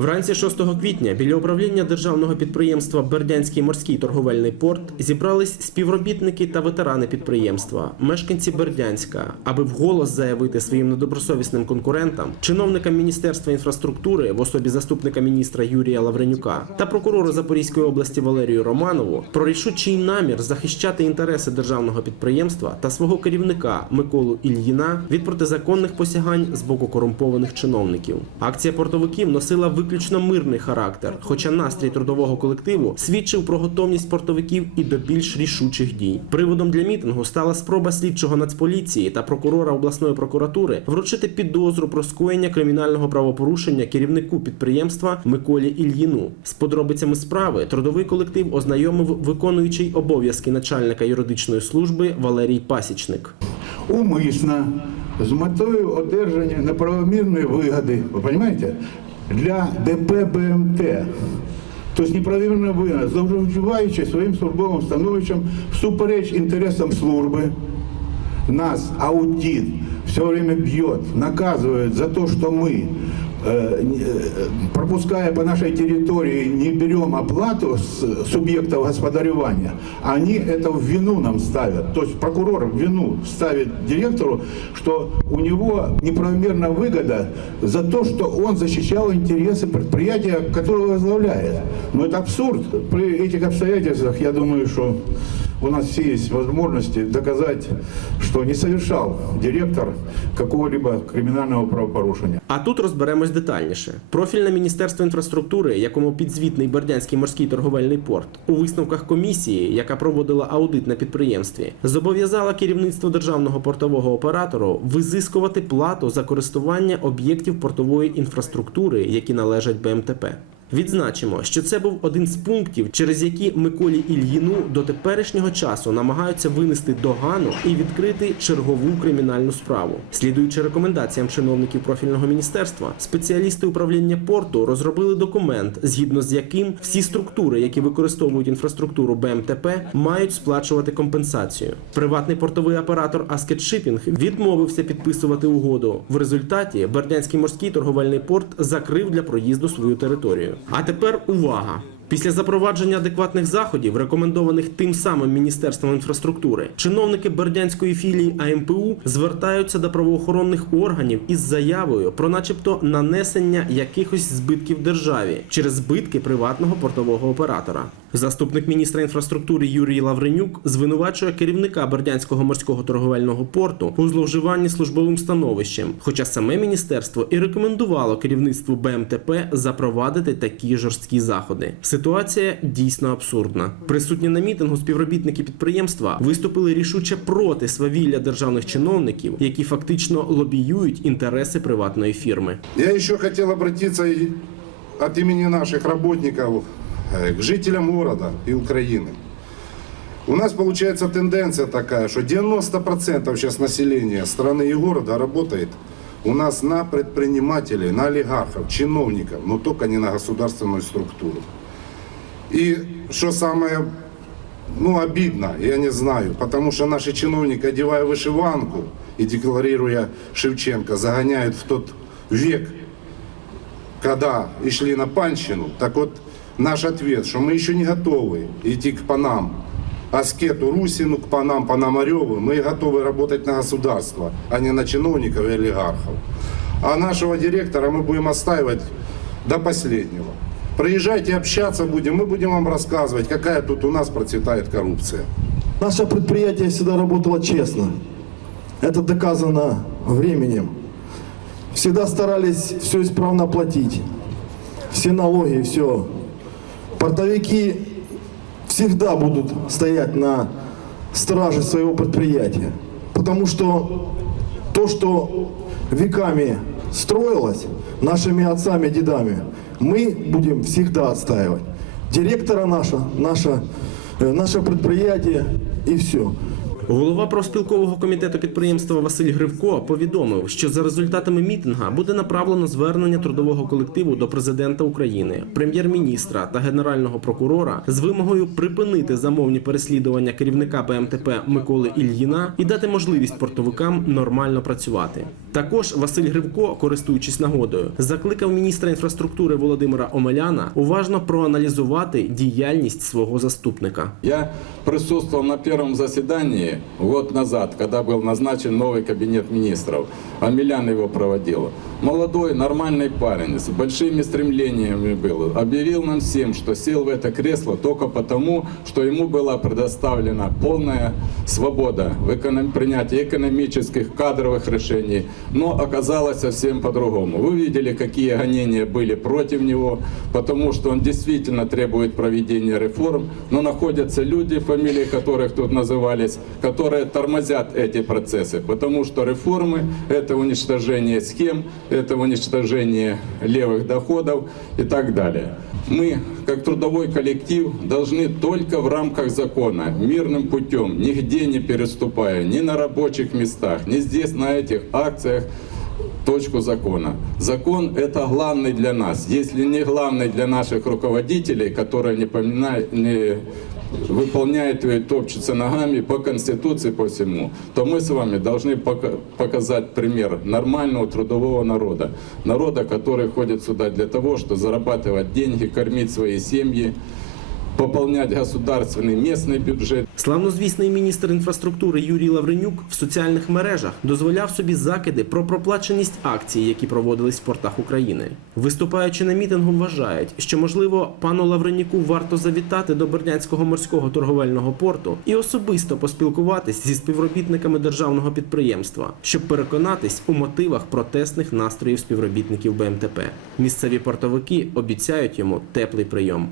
Вранці 6 квітня біля управління державного підприємства Бердянський морський торговельний порт зібрались співробітники та ветерани підприємства, мешканці Бердянська, аби вголос заявити своїм недобросовісним конкурентам, чиновникам Міністерства інфраструктури в особі заступника міністра Юрія Лавренюка та прокурору Запорізької області Валерію Романову про рішучий намір захищати інтереси державного підприємства та свого керівника Миколу Ільїна від протизаконних посягань з боку корумпованих чиновників. Акція портовиків носила виключно мирний характер, хоча настрій трудового колективу свідчив про готовність портовиків і до більш рішучих дій. Приводом для мітингу стала спроба слідчого нацполіції та прокурора обласної прокуратури вручити підозру про скоєння кримінального правопорушення керівнику підприємства Миколі Ільїну. З подробицями справи трудовий колектив ознайомив виконуючий обов'язки начальника юридичної служби Валерій Пасічник. умисно, з метою одержання неправомірної вигоди, ви розумієте, для ДП БМТ. Тобто неправомірна вигода, зловживаючи своїм службовим становищем всупереч інтересам служби, нас аудит все время бьет, наказывает за то, что мы, э, не- э, пропуская по нашей территории, не берем оплату с субъектов господаревания, они это в вину нам ставят. То есть прокурор в вину ставит директору, что у него неправомерная выгода за то, что он защищал интересы предприятия, которое возглавляет. Но это абсурд. При этих обстоятельствах, я думаю, что у нас все есть возможности доказать, что не совершал директор какого-либо криминального правопорушения. А тут розберемось детальніше. Профільне міністерство інфраструктури, якому підзвітний Бердянський морський торговельний порт, у висновках комісії, яка проводила аудит на підприємстві, зобов'язала керівництво державного портового оператору визискувати плату за користування об'єктів портової інфраструктури, які належать БМТП. Відзначимо, що це був один з пунктів, через які Миколі Ільїну до теперішнього часу намагаються винести догану і відкрити чергову кримінальну справу. Слідуючи рекомендаціям чиновників профільного міністерства, спеціалісти управління порту розробили документ, згідно з яким всі структури, які використовують інфраструктуру БМТП, мають сплачувати компенсацію. Приватний портовий оператор Аскет Шипінг відмовився підписувати угоду. В результаті Бердянський морський торговельний порт закрив для проїзду свою територію. А тепер увага! Після запровадження адекватних заходів, рекомендованих тим самим Міністерством інфраструктури, чиновники Бердянської філії АМПУ звертаються до правоохоронних органів із заявою про, начебто, нанесення якихось збитків державі через збитки приватного портового оператора. Заступник міністра інфраструктури Юрій Лавренюк звинувачує керівника Бердянського морського торговельного порту у зловживанні службовим становищем, хоча саме міністерство і рекомендувало керівництву БМТП запровадити такі жорсткі заходи. Ситуація дійсно абсурдна. Присутні на мітингу співробітники підприємства виступили рішуче проти свавілля державних чиновників, які фактично лобіюють інтереси приватної фірми. Я еще хотел обратиться и от имени наших работников э, к жителям города и Украины. У нас получается тенденция такая, что 90% сейчас населения страны и города работает у нас на предпринимателей, на олигархов, чиновников, но только не на государственную структуру. И что самое ну, обидно, я не знаю, потому что наши чиновники, одевая вышиванку и декларируя Шевченко, загоняют в тот век, когда и шли на панщину. Так вот, наш ответ, что мы еще не готовы идти к панам, Аскету Русину, к панам Пономареву, мы готовы работать на государство, а не на чиновников и олигархов. А нашего директора мы будем отстаивать до последнего. Приезжайте, общаться будем, мы будем вам рассказывать, какая тут у нас процветает коррупция. Наше предприятие всегда работало честно. Это доказано временем. Всегда старались все исправно платить. Все налоги, все. Портовики всегда будут стоять на страже своего предприятия. Потому что то, что веками строилось нашими отцами, дедами, мы будем всегда отстаивать. Директора наша, наше, э, наше предприятие и все. Голова профспілкового комітету підприємства Василь Гривко повідомив, що за результатами мітинга буде направлено звернення трудового колективу до президента України, прем'єр-міністра та генерального прокурора з вимогою припинити замовні переслідування керівника БМТП Миколи Ільїна і дати можливість портовикам нормально працювати. Також Василь Гривко, користуючись нагодою, закликав міністра інфраструктури Володимира Омеляна уважно проаналізувати діяльність свого заступника. Я присутствовал на первом заседании год назад, когда был назначен новый кабинет министров. Амелян его проводил. Молодой, нормальный парень, с большими стремлениями был. Объявил нам всем, что сел в это кресло только потому, что ему была предоставлена полная свобода в эконом- принятии экономических, кадровых решений. Но оказалось совсем по-другому. Вы видели, какие гонения были против него, потому что он действительно требует проведения реформ, но находятся люди, фамилии которых тут назывались, которые тормозят эти процессы, потому что реформы – это уничтожение схем, это уничтожение левых доходов и так далее. Мы, как трудовой коллектив, должны только в рамках закона, мирным путем, нигде не переступая, ни на рабочих местах, ни здесь, на этих акциях, точку закона. Закон – это главный для нас. Если не главный для наших руководителей, которые не, поминают, не выполняют его и топчутся ногами по Конституции, по всему, то мы с вами должны пока- показать пример нормального трудового народа. Народа, который ходит сюда для того, чтобы зарабатывать деньги, кормить свои семьи, пополнять государственный местный бюджет. Славнозвісний міністр інфраструктури Юрій Лавренюк в соціальних мережах дозволяв собі закиди про проплаченість акцій, які проводились в портах України. Виступаючи на мітингу, вважають, що можливо пану Лавренюку варто завітати до Бердянського морського торговельного порту і особисто поспілкуватись зі співробітниками державного підприємства, щоб переконатись у мотивах протестних настроїв співробітників БМТП. Місцеві портовики обіцяють йому теплий прийом.